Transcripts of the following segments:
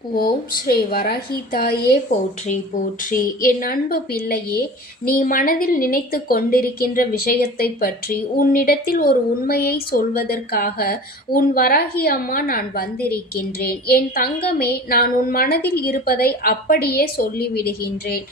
ஓம் ஸ்ரீ வராகி தாயே போற்றி போற்றி. என் அன்பு பிள்ளையே, நீ மனதில் நினைத்து கொண்டிருக்கின்ற விஷயத்தை பற்றி உன்னிடத்தில் ஒரு உண்மையை சொல்வதற்காக உன் வராகி அம்மா நான் வந்திருக்கின்றேன். என் தங்கமே, நான் உன் மனதில் இருப்பதை அப்படியே சொல்லிவிடுகின்றேன்.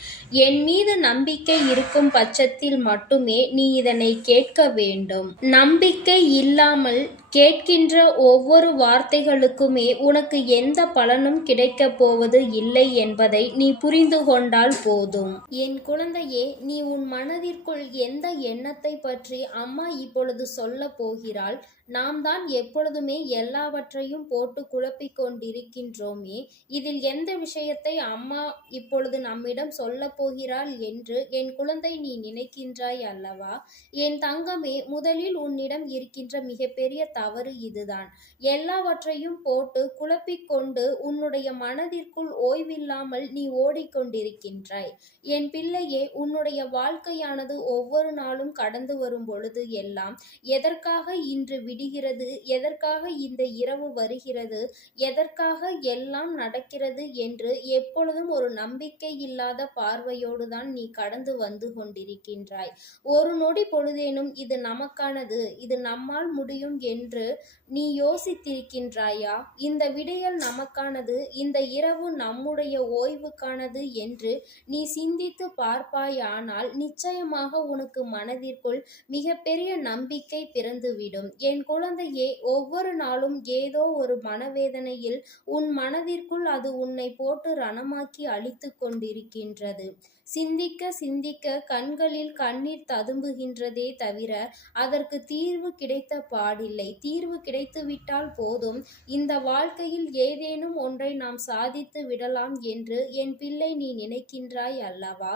என் மீது நம்பிக்கை இருக்கும் பட்சத்தில் மட்டுமே நீ இதனை கேட்க வேண்டும். நம்பிக்கை இல்லாமல் கேட்கின்ற ஒவ்வொரு வார்த்தைகளுக்குமே உனக்கு எந்த பலனும் கிடைக்கப் போவது இல்லை என்பதை நீ புரிந்து கொண்டால் போதும். என் குழந்தையே, நீ உன் மனதிற்குள் எந்த எண்ணத்தை பற்றி அம்மா இப்பொழுது சொல்ல போகிறாள்? நாம் தான் எப்பொழுதுமே எல்லாவற்றையும் போட்டு குழப்பிக் கொண்டிருக்கின்றோமே. இதில் எந்த விஷயத்தை அம்மா இப்பொழுது நம்மிடம் சொல்ல போகிறாள் என்று என் குழந்தை நீ நினைக்கின்றாய் அல்லவா? என் தங்கமே, முதலில் உன்னிடம் இருக்கின்ற மிகப்பெரிய தவறு இதுதான். எல்லாவற்றையும் போட்டு குழப்பிக்கொண்டு உன்னுடைய மனதிற்குள் ஓய்வில்லாமல் நீ ஓடிக்கொண்டிருக்கின்றாய். என் பிள்ளையே, உன்னுடைய வாழ்க்கையானது ஒவ்வொரு நாளும் கடந்து வரும் பொழுது எல்லாம் எதற்காக இன்று விடுகிறது, எதற்காக இந்த இரவு வருகிறது, எதற்காக எல்லாம் நடக்கிறது என்று எப்பொழுதும் ஒரு நம்பிக்கை இல்லாத பார்வையோடு தான் நீ கடந்து வந்து கொண்டிருக்கின்றாய். ஒரு நொடி பொழுதேனும் இது நமக்கானது, இது நம்மால் முடியும் என்று நீ யோசித்திருக்கின்றாயா? இந்த விடியல் நமக்கானது, இந்த இரவு நம்முடைய ஓய்வுக்கானது என்று நீ சிந்தித்து பார்ப்பாயானால் நிச்சயமாக உனக்கு மனதிற்குள் மிகப்பெரிய நம்பிக்கை பிறந்துவிடும். என் குழந்தையே, ஒவ்வொரு நாளும் ஏதோ ஒரு மனவேதனையில் உன் மனதிற்குள் அது உன்னை போட்டு ரணமாக்கி அழித்து கொண்டிருக்கின்றது. சிந்திக்க சிந்திக்க கண்களில் கண்ணீர் ததும்புகின்றதே தவிர அதற்கு தீர்வு கிடைத்த பாடில்லை. தீர்வு கிடைத்துவிட்டால் போதும், இந்த வாழ்க்கையில் ஏதேனும் ஒன்றை நாம் சாதித்து விடலாம் என்று என் பிள்ளை நீ நினைக்கின்றாய் அல்லவா?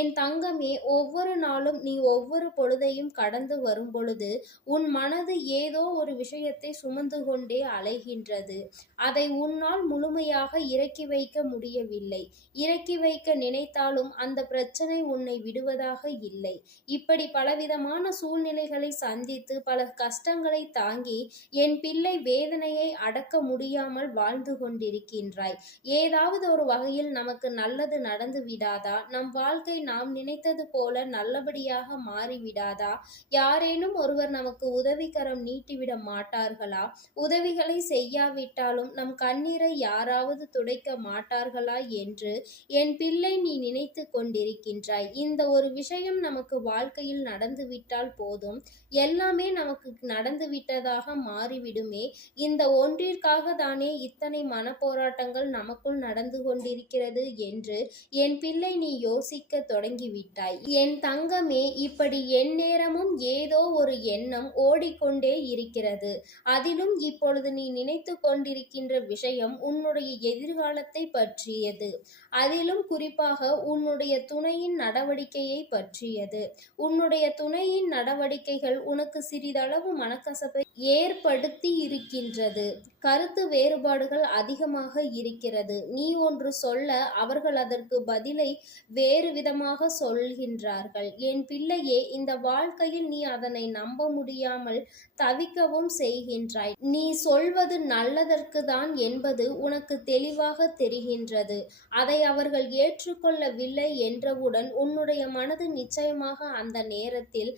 என் தங்கமே, ஒவ்வொரு நாளும் நீ ஒவ்வொரு பொழுதையும் கடந்து வரும் பொழுது உன் மனது ஏதோ ஒரு விஷயத்தை சுமந்து கொண்டே அலைகின்றது. அதை உன்னால் முழுமையாக இறக்கி வைக்க முடியவில்லை. இறக்கி வைக்க நினைத்தாலும் அந்த பிரச்சனை உன்னை விடுவதாக இல்லை. இப்படி பலவிதமான சூழ்நிலைகளை சந்தித்து பல கஷ்டங்களை தாங்கி என் பிள்ளை வேதனையை அடக்க முடியாமல் வாழ்ந்து கொண்டிருக்கின்றாய். ஏதாவது ஒரு வகையில் நமக்கு நல்லது நடந்து விடாதா? நம் வாழ்க்கை நாம் நினைத்தது போல நல்லபடியாக மாறிவிடாதா? யாரேனும் ஒருவர் நமக்கு உதவிக்கரம் நீட்டிவிட மாட்டார்களா? உதவிகளை செய்யாவிட்டாலும் நம் கண்ணீரை யாராவது துடைக்க மாட்டார்களா என்று என் பிள்ளை நீ நினைத்து கொண்டிருக்கின்றாய். இந்த ஒரு விஷயம் நமக்கு வாழ்க்கையில் நடந்துவிட்டால் போதும், எல்லாமே நமக்கு நடந்துவிட்டதாக மாறிவிடுமே. இந்த ஒன்றிற்காக தானே இத்தனை மனப்போராட்டங்கள் நமக்குள் நடந்து கொண்டிருக்கிறது என்று என் பிள்ளை நீ யோசிக்க தொடங்கிவிட்டாய். என் தங்கமே, இப்படி எந்நேரமும் ஏதோ ஒரு எண்ணம் ஓடிக்கொண்டே இருக்கிறது. அதிலும் இப்பொழுது நீ நினைத்து கொண்டிருக்கின்ற விஷயம் உன்னுடைய எதிர்காலத்தை பற்றியது. அதிலும் குறிப்பாக உன்னுடைய துணையின் நடவடிக்கையை பற்றியது. உன்னுடைய துணையின் நடவடிக்கைகள் உனக்கு சிறிதளவு மனக்கசப்பை ஏற்படுத்தி இருக்கின்றது. கருத்து வேறுபாடுகள் அதிகமாக இருக்கிறது. நீ ஒன்று சொல்ல அவர்கள் அதற்கு பதிலை வேறு விதமாக சொல்கின்றார்கள். என் பிள்ளையே, இந்த வாழ்க்கையில் நீ அதனை நம்ப முடியாமல் தவிக்கவும் செய்கின்றாய். நீ சொல்வது நல்லதற்கு தான் என்பது உனக்கு தெளிவாக தெரிகின்றது. அதை அவர்கள் ஏற்றுக்கொள்ளவில்லை என்றவுடன் உன்னுடைய மனது நிச்சயமாக அந்த நேரத்தில்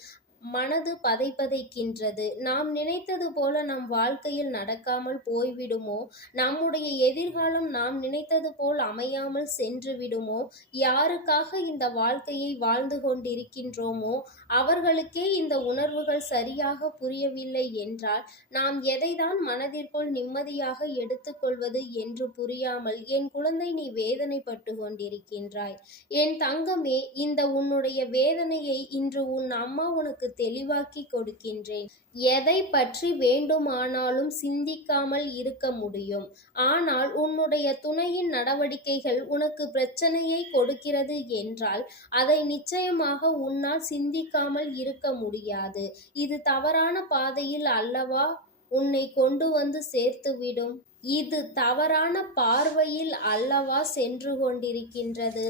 மனது பதைபதைக்கின்றது. நாம் நினைத்தது போல நம் வாழ்க்கையில் நடக்காமல் போய்விடுமோ? நம்முடைய எதிர்காலம் நாம் நினைத்தது போல் அமையாமல் சென்று விடுமோ? யாருக்காக இந்த வாழ்க்கையை வாழ்ந்து கொண்டிருக்கின்றோமோ அவர்களுக்கே இந்த உணர்வுகள் சரியாக புரியவில்லை என்றால் நாம் எதைதான் மனதிற்குள் நிம்மதியாக எடுத்துக்கொள்வது என்று புரியாமல் என் குழந்தை நீ வேதனைப்பட்டு கொண்டிருக்கின்றாய். என் தங்கமே, இந்த உன்னுடைய வேதனையை இன்று உன் அம்மா உனக்கு தெளிவாக்கி கொடுக்கின்றேன். எதை பற்றி வேண்டுமானாலும் சிந்திக்காமல் இருக்க முடியும். ஆனால் உன்னுடைய துணையின் நடவடிக்கைகள் உனக்கு பிரச்சனையை கொடுக்கிறது என்றால் அதை நிச்சயமாக உன்னால் சிந்திக்காமல் இருக்க முடியாது. இது தவறான பாதையில் அல்லவா உன்னை கொண்டு வந்து சேர்த்துவிடும். இது தவறான பார்வையில் அல்லவா சென்று கொண்டிருக்கின்றது.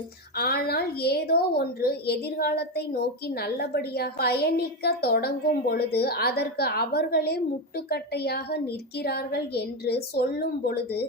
ஆனால் ஏதோ ஒன்று எதிர்காலத்தை நோக்கி நல்லபடியாக பயணிக்க தொடங்கும் பொழுது அதற்கு அவர்களே முட்டுக்கட்டையாக நிற்கிறார்கள் என்று சொல்லும் பொழுது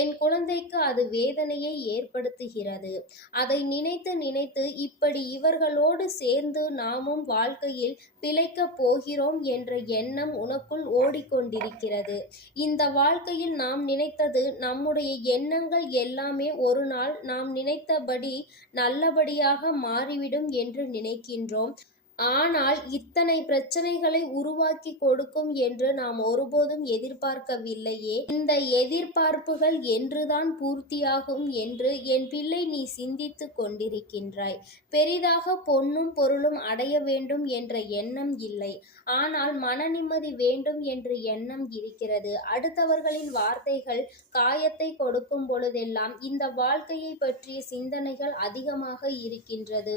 என் குழந்தைக்கு அது வேதனையை ஏற்படுத்துகிறது. அதை நினைத்து நினைத்து இப்படி இவர்களோடு சேர்ந்து நாமும் வாழ்க்கையில் பிழைக்கப் போகிறோம் என்ற எண்ணம் உனக்குள் ஓடிக்கொண்டிருக்கிறது. இந்த வாழ்க்கையில் நாம் நினைத்தது, நம்முடைய எண்ணங்கள் எல்லாமே ஒரு நாள் நாம் நினைத்தபடி நல்லபடியாக மாறிவிடும் என்று நினைக்கின்றோம். ஆனால் இத்தனை பிரச்சனைகளை உருவாக்கி கொடுக்கும் என்று நாம் ஒருபோதும் எதிர்பார்க்கவில்லையே. இந்த எதிர்பார்ப்புகள் என்றுதான் பூர்த்தியாகும் என்று என் பிள்ளை நீ சிந்தித்து கொண்டிருக்கின்றாய். பெரிதாக பொன்னும் பொருளும் அடைய வேண்டும் என்ற எண்ணம் இல்லை. ஆனால் மன நிம்மதி வேண்டும் என்ற எண்ணம் இருக்கிறது. அடுத்தவர்களின் வார்த்தைகள் காயத்தை கொடுக்கும் பொழுதெல்லாம் இந்த வாழ்க்கையை பற்றிய சிந்தனைகள் அதிகமாக இருக்கின்றது.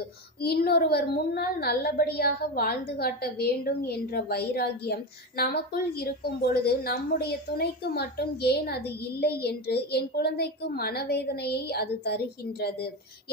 இன்னொருவர் முன்னால் நல்லபடியாக வாழ்ந்து காட்ட வேண்டும் என்ற வைராகியம் நமக்குள் இருக்கும் பொழுது நம்முடைய துணைக்கு மட்டும் ஏன் அது இல்லை என்று என் குழந்தைக்கு மனவேதனையை அது தருகின்றது.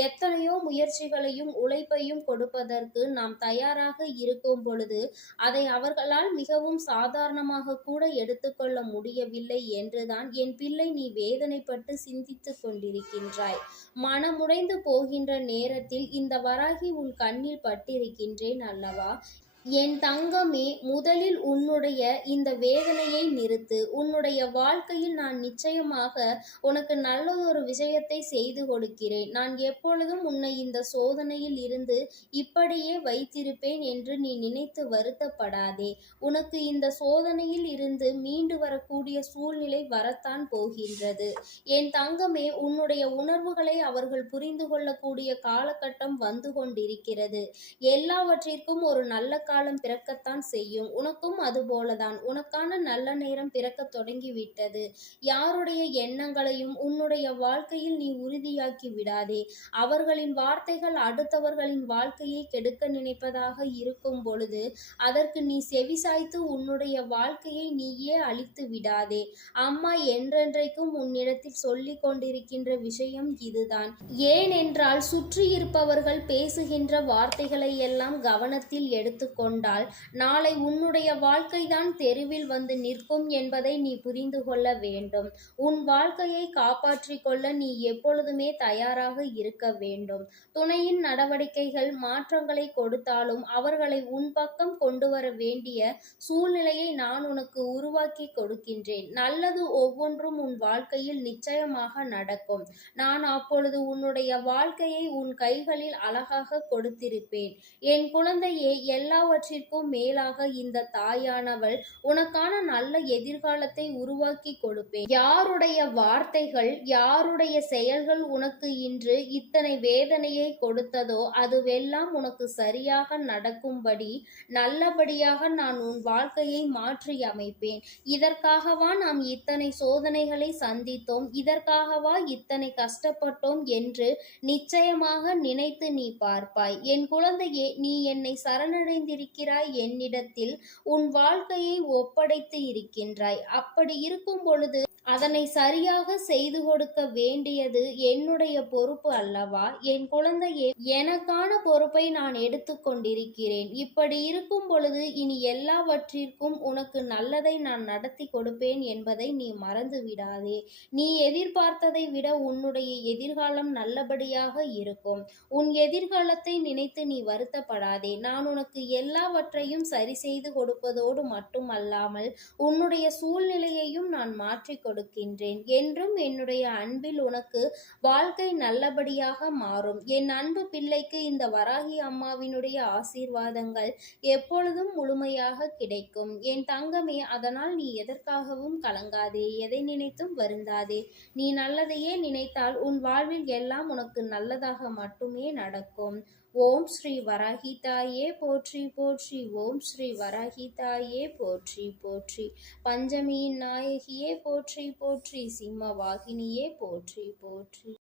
எத்தனையோ முயற்சிகளையும் உழைப்பையும் கொடுப்பதற்கு நாம் தயாராக இருக்கும் பொழுது அதை அவர்களால் மிகவும் சாதாரணமாக கூட எடுத்துக்கொள்ள முடியவில்லை என்றுதான் என் பிள்ளை நீ வேதனைப்பட்டு சிந்தித்து கொண்டிருக்கின்றாய். மனமுடைந்து போகின்ற நேரத்தில் இந்த வராகி உன் கண்ணில் பட்டிருக்கின்றேன் அல்லவா? என் தங்கமே, முதலில் உன்னுடைய இந்த வேதனையை நிறுத்து. உன்னுடைய வாழ்க்கையில் நான் நிச்சயமாக உனக்கு நல்லதொரு விஷயத்தை செய்து கொடுக்கிறேன். நான் எப்பொழுதும் உன்னை இந்த சோதனையில் இருந்து இப்படியே வைத்திருப்பேன் என்று நீ நினைத்து வருத்தப்படாதே. உனக்கு இந்த சோதனையில் இருந்து மீண்டு வரக்கூடிய சூழ்நிலை வரத்தான் போகின்றது. என் தங்கமே, உன்னுடைய உணர்வுகளை அவர்கள் புரிந்து கொள்ளக்கூடிய காலகட்டம் வந்து கொண்டிருக்கிறது. எல்லாவற்றிற்கும் ஒரு நல்ல காலம் பிறக்கத்தான் செய்யும். உனக்கும் அதுபோலதான். உனக்கான நல்ல நேரம் பிறக்க தொடங்கிவிட்டது. யாருடைய எண்ணங்களையும் உன்னுடைய வாழ்க்கையில் நீ உறுதியாக்கி விடாதே. அவர்களின் வார்த்தைகள் அடுத்தவர்களின் வாழ்க்கையை கெடுக்க நினைப்பதாக இருக்கும் பொழுது அதற்கு நீ செவிசாய்த்து உன்னுடைய வாழ்க்கையை நீயே அழித்து விடாதே. அம்மா என்றென்றைக்கும் உன்னிடத்தில் சொல்லிக் கொண்டிருக்கின்ற விஷயம் இதுதான். ஏனென்றால் சுற்றி இருப்பவர்கள் பேசுகின்ற வார்த்தைகளை எல்லாம் கவனத்தில் எடுத்துக்கொண்டால் நாளை உன்னுடைய வாழ்க்கைதான் தெருவில் வந்து நிற்கும் என்பதை நீ புரிந்து கொள்ள வேண்டும். உன் வாழ்க்கையை காப்பாற்றிக் கொள்ள நீ எப்பொழுதுமே தயாராக இருக்க வேண்டும். துணையின் நடவடிக்கைகள் மாற்றங்களை கொடுத்தாலும் அவர்களை உன் பக்கம் கொண்டு வர வேண்டிய சூழ்நிலையை நான் உனக்கு உருவாக்கி கொடுக்கின்றேன். நல்லது ஒவ்வொன்றும் உன் வாழ்க்கையில் நிச்சயமாக நடக்கும். நான் அப்பொழுது உன்னுடைய வாழ்க்கையை உன் கைகளில் அழகாக கொடுத்திருப்பேன். என் குழந்தையே, எல்லாவற்றிற்கும் மேலாக இந்த தாயானவள் உனக்கான நல்ல எதிர்காலத்தை உருவாக்கி கொடுப்பேன். யாருடைய வார்த்தைகள், யாருடைய செயல்கள் உனக்கு இன்று இத்தனை வேதனையை கொடுத்ததோ அதுவெல்லாம் உனக்கு சரியாக நடக்கும்படி நல்லபடியாக நான் உன் வாழ்க்கையை மாற்றி அமைப்பேன். இதற்காகவா நாம் இத்தனை சோதனைகளை சந்தித்தோம், இதற்காகவா இத்தனை கஷ்டப்பட்டோம் என்று நிச்சயமாக நினைத்து நீ பார்ப்பாய். என் குழந்தையே, நீ என்னை சரணடைந்திருக்கிறாய். என்னிடத்தில் உன் வாழ்க்கையை ஒப்படைத்து இருக்கின்றாய். அப்படி இருக்கும் பொழுது அதனை சரியாக செய்து கொடுக்க வேண்டியது என்னுடைய பொறுப்பு அல்லவா? என் குழந்தையே, எனக்கான பொறுப்பை நான் எடுத்துக்கொண்டிருக்கிறேன். இப்படி இருக்கும் பொழுது இனி எல்லாவற்றிற்கும் உனக்கு நல்லதை நான் நடத்தி கொடுப்பேன் என்பதை நீ மறந்து விடாதே. நீ எதிர்பார்த்ததை விட உன்னுடைய எதிர்காலம் நல்லபடியாக இருக்கும். உன் எதிர்காலத்தை நினைத்து நீ வருத்தப்படாதே. நான் உனக்கு எல்லாவற்றையும் சரி செய்து கொடுப்பதோடு மட்டுமல்லாமல் உன்னுடைய சூழ்நிலையையும் நான் மாற்றிக் கொடுக்கின்றேன். என்றும் என்னுடைய அன்பில் உனக்கு வாழ்க்கை நல்லபடியாக மாறும். என் அன்பு பிள்ளைக்கு இந்த வராகி அம்மாவினுடைய ஆசீர்வாதங்கள் எப்பொழுதும் முழுமையாக கிடைக்கும். என் தங்கமே, அதனால் நீ எதற்காகவும் கலங்காதே, எதை நினைத்தும் வருந்தாதே. நீ நல்லதையே நினைத்தால் உன் வாழ்வில் எல்லாம் உனக்கு நல்லதாக மட்டுமே நடக்கும். ஓம் ஸ்ரீ வராகி தாயே போற்றி போற்றி. ஓம் ஸ்ரீ வராகி தாயே போற்றி போற்றி. பஞ்சமியின் நாயகியே போற்றி போற்றி. சிம்ம வாகினியே போற்றி போற்றி.